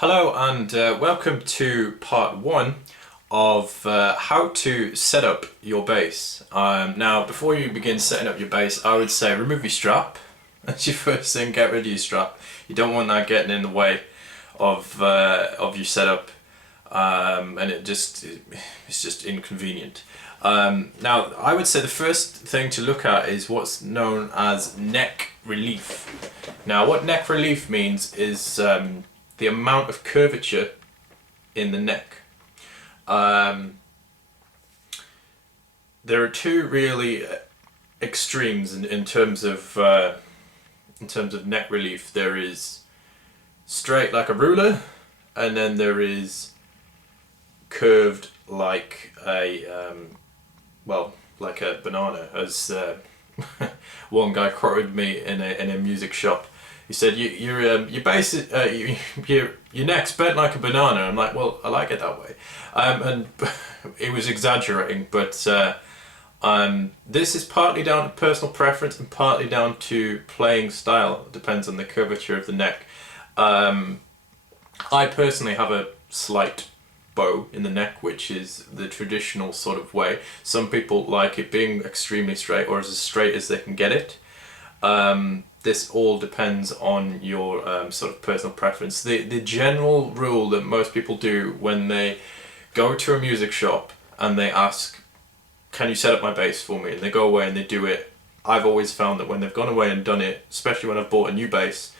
Hello and welcome to part one of how to set up your bass. Now before you begin setting up your bass, I would say remove your strap. That's your first thing. Get rid of your strap. You don't want that getting in the way of your setup, and it's just inconvenient. Now I would say the first thing to look at is what's known as neck relief. Now what neck relief means is the amount of curvature in the neck. There are two really extremes in terms of neck relief. There is straight like a ruler, and then there is curved like a like a banana, as one guy quoted me in a music shop. He said, your bass, your neck's bent like a banana. I'm like, well, I like it that way. And he was exaggerating, but this is partly down to personal preference and partly down to playing style. It depends on the curvature of the neck. I personally have a slight bow in the neck, which is the traditional sort of way. Some people like it being extremely straight, or as straight as they can get it. This all depends on your sort of personal preference. The general rule that most people do when they go to a music shop and they ask, can you set up my bass for me? And they go away and they do it. I've always found that when they've gone away and done it, especially when I've bought a new bass,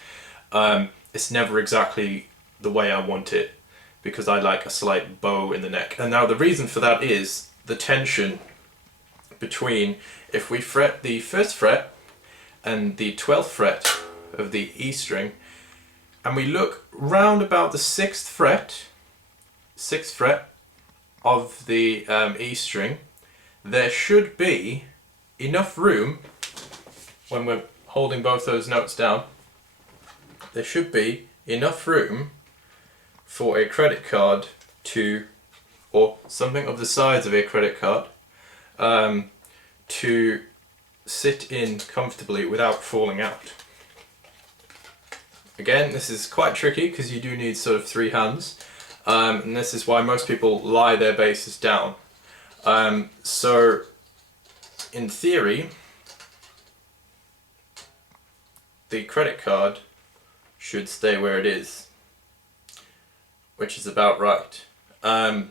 it's never exactly the way I want it, because I like a slight bow in the neck. And now the reason for that is the tension between, if we fret the first fret and the 12th fret of the E string, and we look round about the 6th fret of the E string, there should be enough room, when we're holding both those notes down, there should be enough room for a credit card to, or something of the size of a credit card, to sit in comfortably without falling out. Again, this is quite tricky because you do need sort of three hands, and this is why most people lie their basses down. So in theory, the credit card should stay where it is, which is about right. Now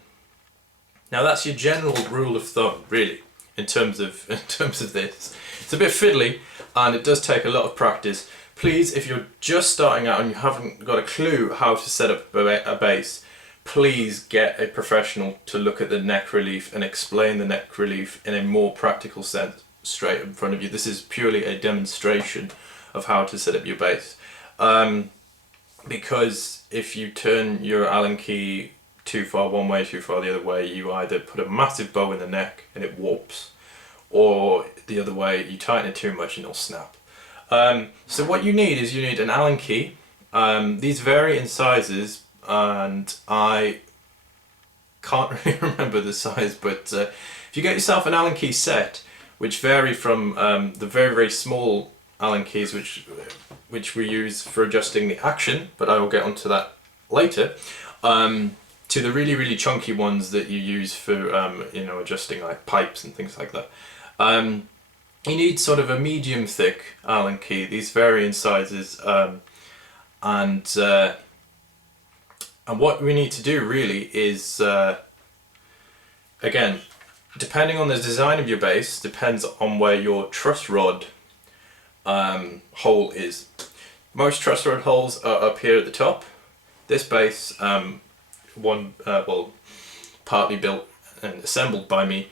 that's your general rule of thumb, really, in terms of this. It's a bit fiddly, and it does take a lot of practice. Please, if you're just starting out and you haven't got a clue how to set up a bass, please get a professional to look at the neck relief and explain the neck relief in a more practical sense straight in front of you. This is purely a demonstration of how to set up your bass. Because if you turn your Allen key too far one way, too far the other way, you either put a massive bow in the neck and it warps, or the other way, you tighten it too much and it'll snap. So what you need is an Allen key. These vary in sizes, and I can't really remember the size, but if you get yourself an Allen key set, which vary from the very, very small Allen keys, which we use for adjusting the action, but I will get onto that later, to the really, really chunky ones that you use for adjusting like pipes and things like that. You need sort of a medium thick Allen key. These vary in sizes, and what we need to do really is, again, depending on the design of your bass, depends on where your truss rod hole is. Most truss rod holes are up here at the top. This bass, partly built and assembled by me,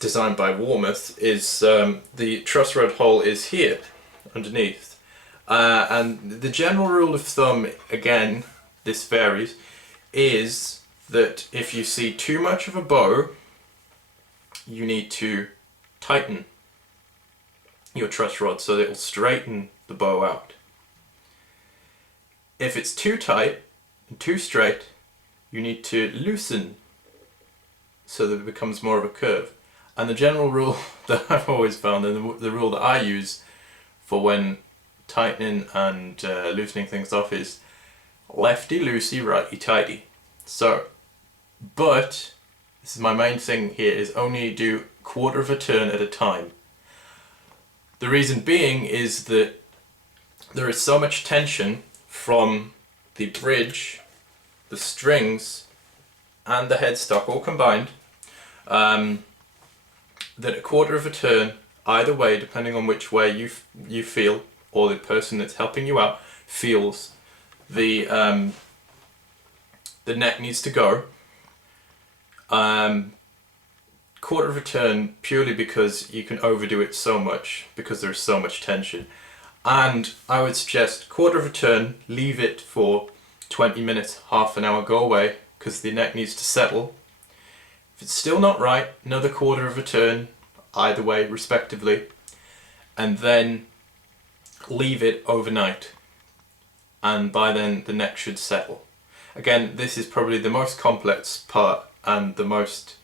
designed by Warmouth, is the truss rod hole is here underneath. And the general rule of thumb, again, this varies, is that if you see too much of a bow, you need to tighten your truss rod so that it'll straighten the bow out. If it's too tight and too straight, you need to loosen so that it becomes more of a curve. And the general rule that I've always found, and the rule that I use for when tightening and loosening things off, is lefty loosey, righty tighty. So, but this is my main thing here, is only do quarter of a turn at a time. The reason being is that there is so much tension from the bridge, the strings, and the headstock all combined, that a quarter of a turn either way, depending on which way you feel, or the person that's helping you out feels, the neck needs to go. Quarter of a turn purely because you can overdo it so much because there's so much tension. And I would suggest quarter of a turn, leave it for 20 minutes, half an hour, go away, because the neck needs to settle. If it's still not right, another quarter of a turn, either way respectively, and then leave it overnight. And by then the neck should settle. Again, this is probably the most complex part and the most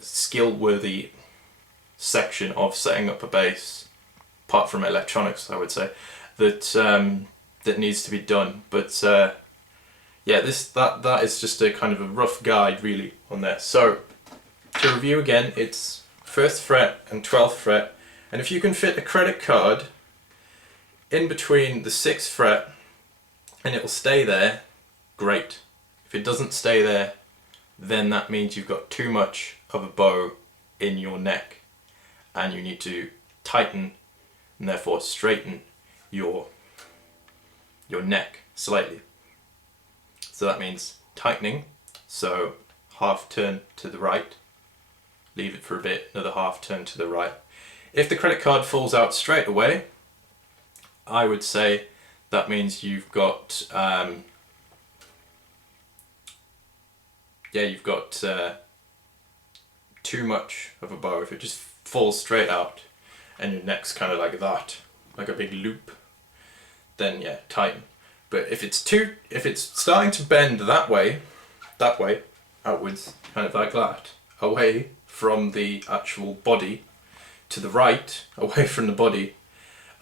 skill-worthy section of setting up a bass, apart from electronics, I would say, that needs to be done. But yeah, that is just a kind of a rough guide really on there. So to review again, it's 1st fret and 12th fret, and if you can fit a credit card in between the 6th fret and it will stay there, great. If it doesn't stay there, then that means you've got too much of a bow in your neck and you need to tighten and therefore straighten your neck slightly. So that means tightening, so half turn to the right, leave it for a bit, another half turn to the right. If the credit card falls out straight away, I would say that means you've got you've got too much of a bow. If it just falls straight out and your neck's kind of like that, like a big loop, then yeah, tighten. But if it's starting to bend that way, outwards, kind of like that, away from the actual body, to the right, away from the body,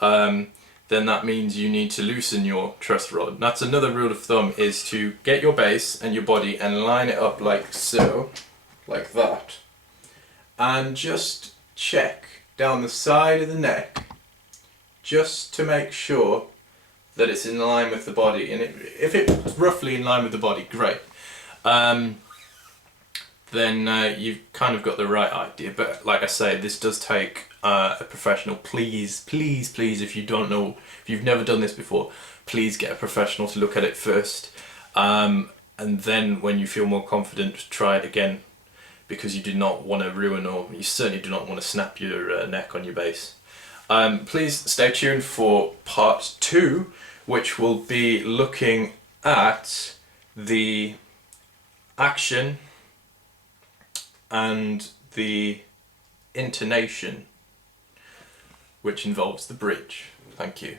then that means you need to loosen your truss rod. That's another rule of thumb, is to get your bass and your body and line it up like so, like that, and just check down the side of the neck just to make sure that it's in line with the body. And if it's roughly in line with the body, great. Then you've kind of got the right idea. But like I say, this does take a professional. Please, please, please, if you've never done this before, please get a professional to look at it first. And then when you feel more confident, try it again, because you do not want to ruin, or you certainly do not want to snap your neck on your bass. Please stay tuned for part 2, which will be looking at the action and the intonation, which involves the bridge. Thank you.